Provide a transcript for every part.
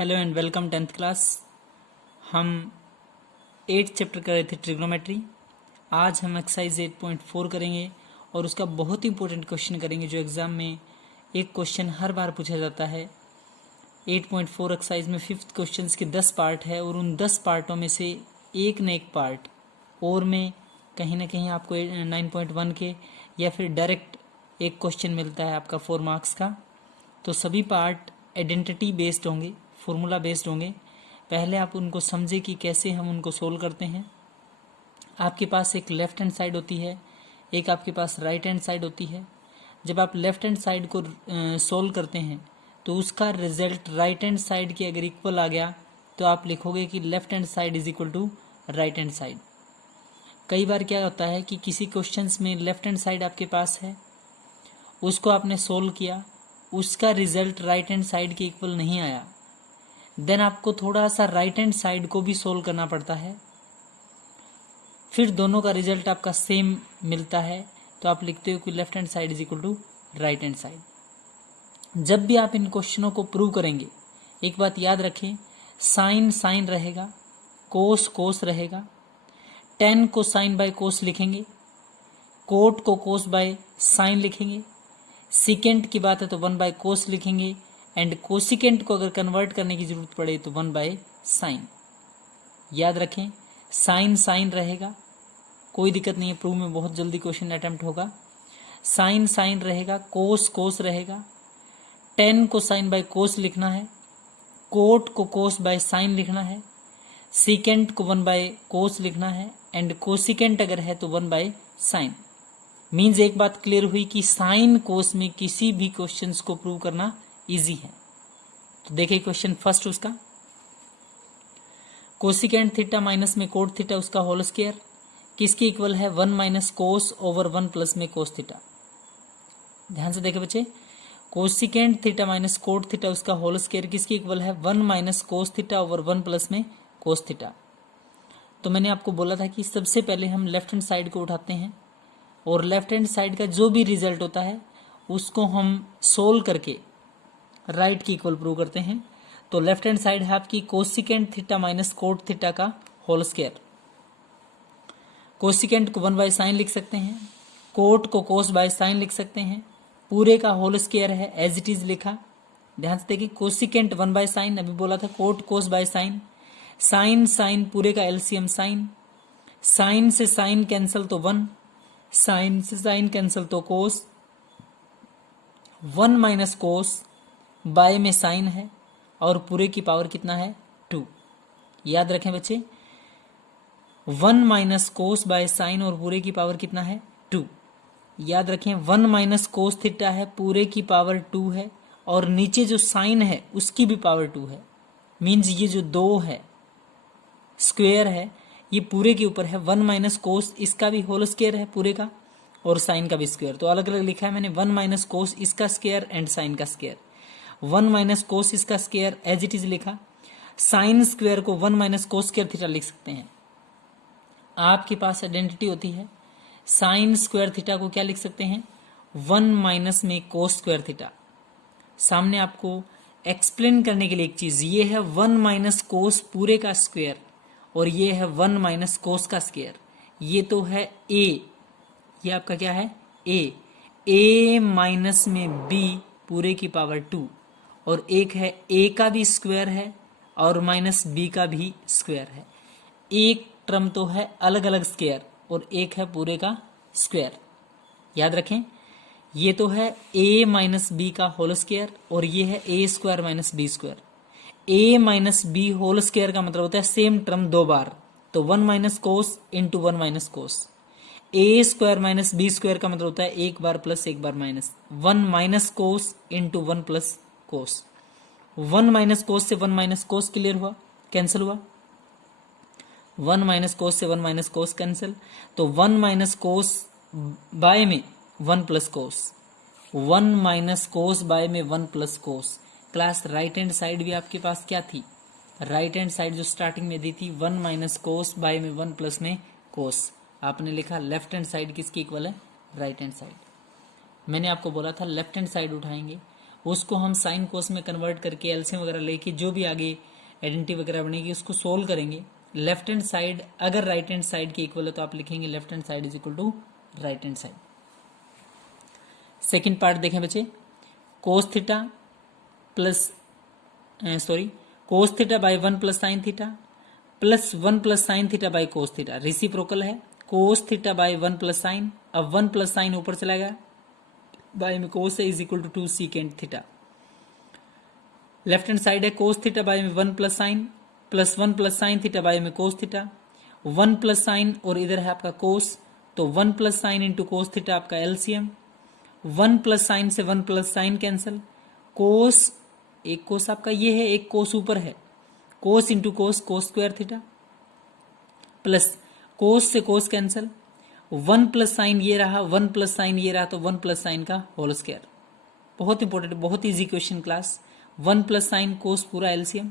Hello and welcome 10th class. हम 8th chapter कर रहे थे ट्रिग्नोमेट्री। आज हम एक्सरसाइज 8.4 करेंगे और उसका बहुत इंपॉर्टेंट क्वेश्चन करेंगे जो एग्ज़ाम में एक क्वेश्चन हर बार पूछा जाता है। 8.4 एक्सरसाइज में 5th क्वेश्चन के 10 पार्ट है और उन 10 पार्टों में से एक न एक पार्ट और में कहीं ना कहीं आपको 9.1 के या फिर डायरेक्ट एक क्वेश्चन मिलता है आपका 4 मार्क्स का। तो सभी पार्ट आइडेंटिटी बेस्ड होंगे, फॉर्मूला बेस्ड होंगे। पहले आप उनको समझे कि कैसे हम उनको सोल्व करते हैं। आपके पास एक लेफ्ट हैंड साइड होती है, एक आपके पास राइट हैंड साइड होती है। जब आप लेफ्ट हैंड साइड को सोल्व करते हैं तो उसका रिजल्ट राइट हैंड साइड के अगर इक्वल आ गया तो आप लिखोगे कि left hand side is equal to right hand side. कई बार क्या होता है कि किसी क्वेश्चंस में लेफ्ट हैंड साइड आपके पास है, उसको आपने सोल्व किया, उसका रिजल्ट राइट हैंड साइड के इक्वल नहीं आया, देन आपको थोड़ा सा राइट हैंड साइड को भी सोल्व करना पड़ता है, फिर दोनों का रिजल्ट आपका सेम मिलता है तो आप लिखते हो कि left hand side is equal to right hand side. जब भी आप इन क्वेश्चनों को प्रूव करेंगे एक बात याद रखें, साइन साइन रहेगा, कोस कोस रहेगा, टेन को साइन बाय कोस लिखेंगे, कोट को कोस बाय साइन लिखेंगे, सिकेंट की बात है तो 1 बाय कोस लिखेंगे एंड कोसिकेंट को अगर कन्वर्ट करने की जरूरत पड़े तो 1 बाय साइन। याद रखें साइन साइन रहेगा, कोई दिक्कत नहीं है, प्रूव में बहुत जल्दी क्वेश्चन अटेम्प्ट होगा। साइन साइन रहेगा, कोस कोस रहेगा, टेन को साइन बाय कोस लिखना है, कोट को कोस बाय साइन लिखना है, सिकेंट को 1 बाय कोस लिखना है एंड कोसिकेंट अगर है तो 1 बाय साइन। मीन्स एक बात क्लियर हुई कि साइन कोस में किसी भी क्वेश्चंस को प्रूव करना इजी है। तो देखिए क्वेश्चन फर्स्ट उसका, कोसिकेंट थीटा माइनस में कोट थीटा उसका होल स्क्वायर किसके इक्वल है 1 माइनस कोस ओवर 1 प्लस में कोस थीटा। ध्यान से देखे बच्चे, cosecant theta minus cot theta उसका होल स्क्वायर किसके इक्वल है 1 minus cos theta over 1 plus में कोस थीटा। तो मैंने आपको बोला था कि सबसे पहले हम लेफ्ट हैंड साइड को उठाते हैं और लेफ्ट हैंड साइड का जो भी रिजल्ट होता है उसको हम सोल्व करके राइट की इक्वल प्रूव करते हैं। तो लेफ्ट हैंड साइड है आपकी cosecant theta minus cot theta का होल स्क्वायर। कोसिकेंट को 1 बाय साइन लिख सकते हैं, कोट को कोस बाय साइन लिख सकते हैं, पूरे का होल स्क्वायर है एज इट इज लिखा। ध्यान से देखिए कोसिकेंट 1 बाय साइन, अभी बोला था cot cos by sine, sine sine पूरे का एलसीएम साइन, साइन से साइन कैंसिल तो 1, साइन से साइन कैंसिल तो कोस, 1 माइनस कोस बाय में साइन है और पूरे की पावर कितना है 2। याद रखें बच्चे 1 माइनस कोस बाय साइन और पूरे की पावर कितना है 2। याद रखें 1 माइनस कोस थीटा है, पूरे की पावर 2 है और नीचे जो साइन है उसकी भी पावर 2 है। मीन्स ये जो 2 है स्क्वायर है ये पूरे के ऊपर है, 1 माइनस कोस इसका भी होल स्क्वायर है पूरे का और साइन का भी स्क्वायर। तो अलग अलग लिखा है मैंने 1 माइनस कोस इसका स्क्वायर एंड साइन का स्क्वायर, 1 माइनस कोस इसका स्क्वायर एज इट इज लिखा, साइन स्क्वायर को 1 माइनस कोस स्क्वायर थीटा लिख सकते हैं। आपके पास आइडेंटिटी होती है साइन स्क्वायर थीटा को क्या लिख सकते हैं 1 माइनस में कोस स्क्वायर थीटा। सामने आपको एक्सप्लेन करने के लिए एक चीज, ये है 1 माइनस कोस पूरे का स्क्वायर और ये है 1 माइनस कोस का स्क्वायर। ये तो है a, ये आपका क्या है a माइनस में b पूरे की पावर 2 और एक है a का भी स्क्वायर है और माइनस b का भी स्क्वायर है। एक टर्म तो है अलग अलग स्क्वायर और एक है पूरे का स्क्वायर। याद रखें ये तो है a माइनस बी का होल स्क्वायर और ये है a square minus B square. a minus B whole square का मतलब होता है सेम टर्म 2 बार, तो 1 minus cos into 1 minus cos. a square minus B square का मतलब होता है एक बार प्लस एक बार minus, 1 minus cos into 1 plus cos. 1 minus cos से 1 माइनस कोस क्लियर हुआ, कैंसिल हुआ, 1 माइनस कोस से 1 माइनस कोस कैंसिल, तो 1 माइनस कोस बाय में 1 plus cos, 1 minus cos by में 1 plus cos. Class right hand side भी आपके पास क्या थी, राइट हैंड साइड जो स्टार्टिंग में दी थी 1 माइनस कोस बाय में 1 प्लस में कोस। आपने लिखा लेफ्ट हैंड साइड किसकी इक्वल है राइट हैंड साइड। मैंने आपको बोला था लेफ्ट हैंड साइड उठाएंगे उसको हम साइन कोस में कन्वर्ट करके एलसीएम वगैरह लेके जो भी आगे आइडेंटिटी वगैरह बनेगी उसको सोल्व करेंगे। लेफ्ट हैंड साइड अगर राइट हैंड साइड के इक्वल है तो आप लिखेंगे left hand side is equal to right hand side. Second part देखें बच्चे, cos theta plus cos theta by 1 plus sine theta plus 1 plus sine theta by cos theta, reciprocal है। Cos theta by 1 plus sine, अब 1 plus sign ऊपर चला गया, by में cos है, is equal to 2 secant theta. Left hand side है cos theta by में 1 plus sine plus 1 plus sine theta by में कोस थीटा, 1 प्लस साइन और इधर है आपका कोस, तो 1 plus sine into cos theta आपका एलसीएम। 1 प्लस साइन से 1 प्लस साइन कैंसिल, कोस एक कोस आपका ये है, एक कोस ऊपर है, cos into cos, cos square theta, plus cos से कोस कैंसिल, 1 प्लस साइन ये रहा, 1 प्लस साइन ये रहा, तो 1 प्लस साइन का होल स्क्वायर। बहुत इंपॉर्टेंट, बहुत easy question class. 1 plus sine cos पूरा एलसीएम,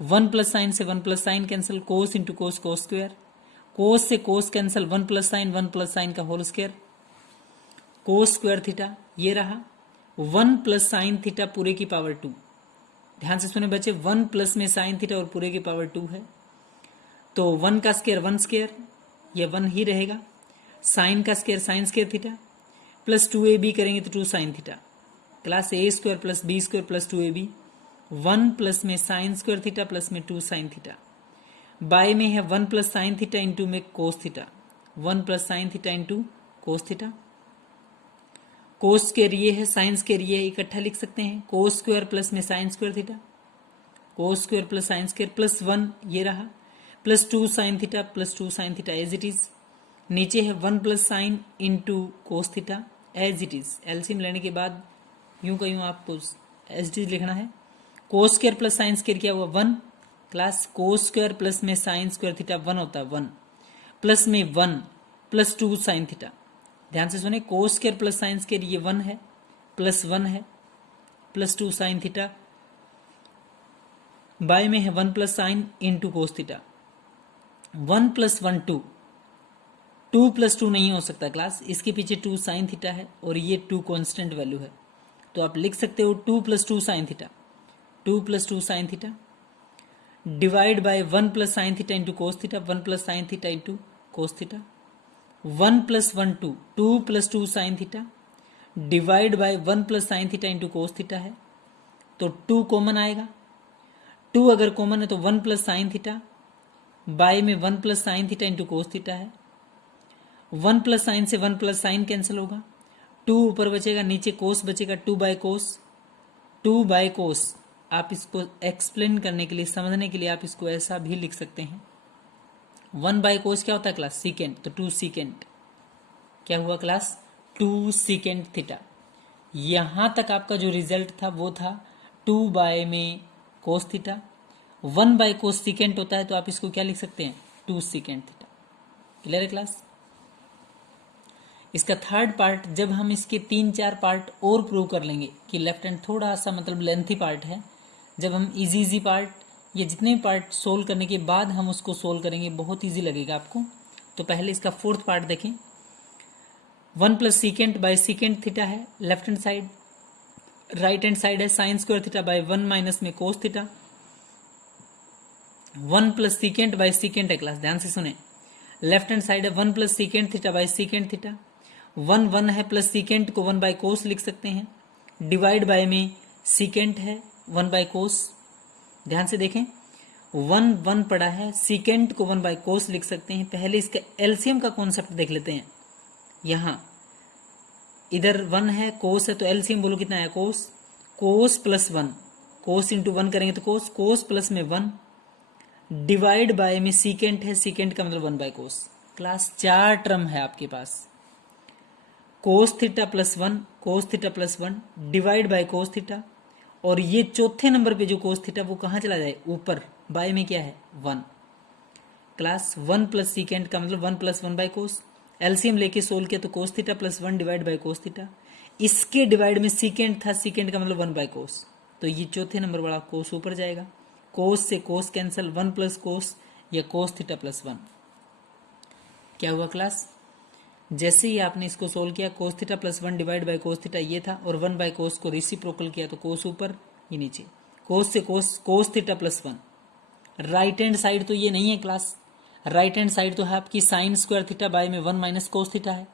1 प्लस साइन से 1 plus sine cancel, cos into cos, cos square, cos से cos cancel, 1 plus sine 1 plus sine का whole square, cos square theta ये रहा, 1 plus sine theta पूरे की power 2। ध्यान से सुने बच्चे, 1 प्लस में साइन थीटा और पूरे की पावर 2 है, तो 1 का स्क्वायर 1 स्क्वायर, ये 1 ही रहेगा, साइन का square sine square theta, plus 2ab करेंगे तो 2 sine theta, class A square plus B square plus 2ab, 1 plus में साइन स्क्वायर थीटा प्लस में 2 साइन थीटा, बाय में है 1 प्लस साइन थीटा इंटू में cos theta, 1 plus sine theta into cos theta, cos square ये है, sine square ये है, इकट्ठा लिख सकते हैं, कोस स्क्वायर प्लस में sine square theta, cos square plus sine square plus 1 ये रहा, plus 2 sine theta plus 2 sine theta as it is, नीचे है 1 plus sine into cos theta as it is. LCM लेने के बाद यूं का यूं आपको एज इट इज लिखना है। कोस स्क्वायर प्लस साइन स्क्वायर क्या हुआ 1, क्लास कोस स्क्वायर प्लस में साइन स्क्वायर थीटा 1 होता है 1, प्लस में 1 प्लस 2 साइन थीटा। ध्यान से सुने, कोस स्क्वायर प्लस साइन स्क्वायर ये 1 है, प्लस 1 है, प्लस 2 साइन थीटा, बाय में है 1 plus sine into cos theta, 1 plus 1 2, 2 plus 2 नहीं हो सकता क्लास, इसके पीछे 2 साइन थीटा है और ये 2 कांस्टेंट वैल्यू है, तो आप लिख सकते हो 2 plus 2 sine theta, 2 plus 2 sine theta divide by 1 plus sine theta into cos theta, 1 plus sine theta into cos theta, 1 plus 1 2, 2 plus 2 sine theta divide by 1 plus sine theta into cos theta है, तो 2 common आएगा, 2 अगर common है तो 1 plus sine theta by में 1 plus sine theta into cos theta है, 1 plus sine से 1 plus sine cancel होगा, 2 ऊपर बचेगा, नीचे कोस बचेगा, 2 बाय कोस, 2 बाय कोस। आप इसको एक्सप्लेन करने के लिए, समझने के लिए आप इसको ऐसा भी लिख सकते हैं, 1 बाय कोस क्या होता है क्लास, सीकेंट, तो 2 सीकेंट क्या हुआ क्लास, 2 सीकेंट थीटा। यहां तक आपका जो रिजल्ट था वो था 2 बाय में cos theta, 1 by cos secant होता है, तो आप इसको क्या लिख सकते हैं, 2 सीकेंट थीटा। क्लियर है क्लास। इसका थर्ड पार्ट जब हम इसके 3-4 पार्ट और प्रूव कर लेंगे कि लेफ्ट हैंड थोड़ा सा मतलब लेंथी पार्ट है, जब हम इजी पार्ट ये जितने पार्ट सोल्व करने के बाद हम उसको सोल्व करेंगे बहुत इजी लगेगा आपको। तो पहले इसका फोर्थ पार्ट देखें, 1 plus secant by secant theta है left hand side, right hand side है sine square theta by 1 minus में cos theta, 1 plus secant by secant है क्लास, ध्यान से सुने, लेफ्ट हैंड साइड है 1 plus secant theta by secant theta, 1 1 है plus secant को 1 बाय कोस लिख सकते हैं, डिवाइड बाय में सीकेंट है 1 बाय कोस। ध्यान से देखें, 1 1 पड़ा है, सीकेंट को 1 बाय कोस लिख सकते हैं। पहले इसका एलसीएम का कॉन्सेप्ट देख लेते हैं। यहां इधर 1 है, कोस है, तो एलसीएम बोलो कितना है, कोस, कोस प्लस 1, कोस इंटू 1 करेंगे तो कोस, कोस प्लस में 1 डिवाइड बाय में सीकेंट है, सीकेंट का मतलब 1 बाय कोस। क्लास 4 टर्म है आपके पास, cos theta plus 1, cos theta plus 1 divide by cos theta, और ये चौथे नंबर पे जो कोस थीटा वो कहां चला जाए, ऊपर, बाय में क्या है 1। क्लास 1 प्लस सीकेंट का मतलब 1 प्लस 1 बाय कोस, एलसीएम लेके सोल्व किया तो कोस theta plus 1 divide by cos theta, इसके डिवाइड में सीकेंट था, सीकेंट का मतलब 1 बाय कोस, तो ये चौथे नंबर वाला कोस ऊपर जाएगा, कोस से कोस कैंसिल, 1 प्लस कोस या कोस थीटा प्लस 1। क्या हुआ क्लास, जैसे ही आपने इसको सोल्व किया कोस theta plus 1 divide by cos theta ये था, और 1 बाय कोस को रेसिप्रोकल किया तो कोस ऊपर ये नीचे, कोस से कोस theta plus 1। Right hand side तो ये नहीं है क्लास, राइट हैंड साइड तो है आपकी साइन स्क्वायर थीटा बाय में 1 माइनस कोस थीटा है।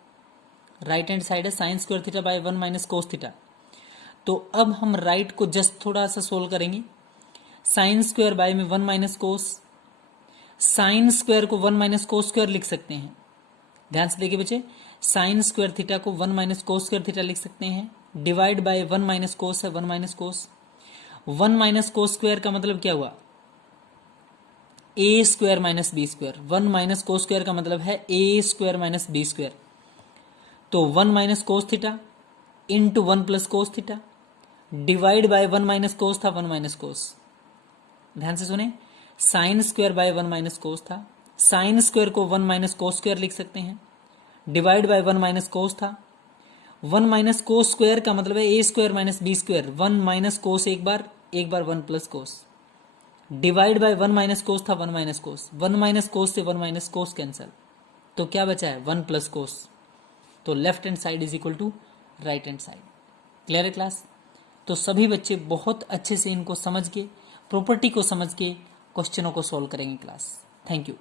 राइट हैंड साइड है sine square theta by 1 minus cos theta. तो अब हम राइट को जस्ट थोड़ा सा सोल्व करेंगे। साइन स्क्वायर बाय में 1 माइनस कोस, साइन स्क्वायर को 1 माइनस कोस स्क्वायर लिख सकते हैं। ध्यान से देखिए बच्चे, साइन स्क्वायर थीटा को 1 माइनस कोस स्क्वायर थीटा लिख सकते हैं, डिवाइड बाय 1 माइनस कोस है 1 minus cos. 1 minus cos square का मतलब क्या हुआ, A square minus B square. 1 minus cos square का मतलब है A square minus B square. तो 1 minus cos theta into 1 plus cos theta, divide by 1 minus cos था 1 माइनस कोस। ध्यान से सुने, sine square by 1 minus cos था, sine square को 1 माइनस कोस स्क्वायर लिख सकते हैं, डिवाइड बाय 1 माइनस कोस था। 1 माइनस कोस स्क्वायर का मतलब है A square minus B square. 1 minus cos एक बार 1 plus cos, divide by 1 minus cos था 1 माइनस कोस। 1 माइनस कोस से 1 माइनस कोस कैंसल, तो क्या बचा है 1 प्लस कोस। तो left hand side is equal to right hand side. Clear है क्लास? तो सभी बच्चे बहुत अच्छे से इनको समझ के, प्रॉपर्टी को समझ के क्वेश्चनों को सॉल्व करेंगे क्लास। Thank you.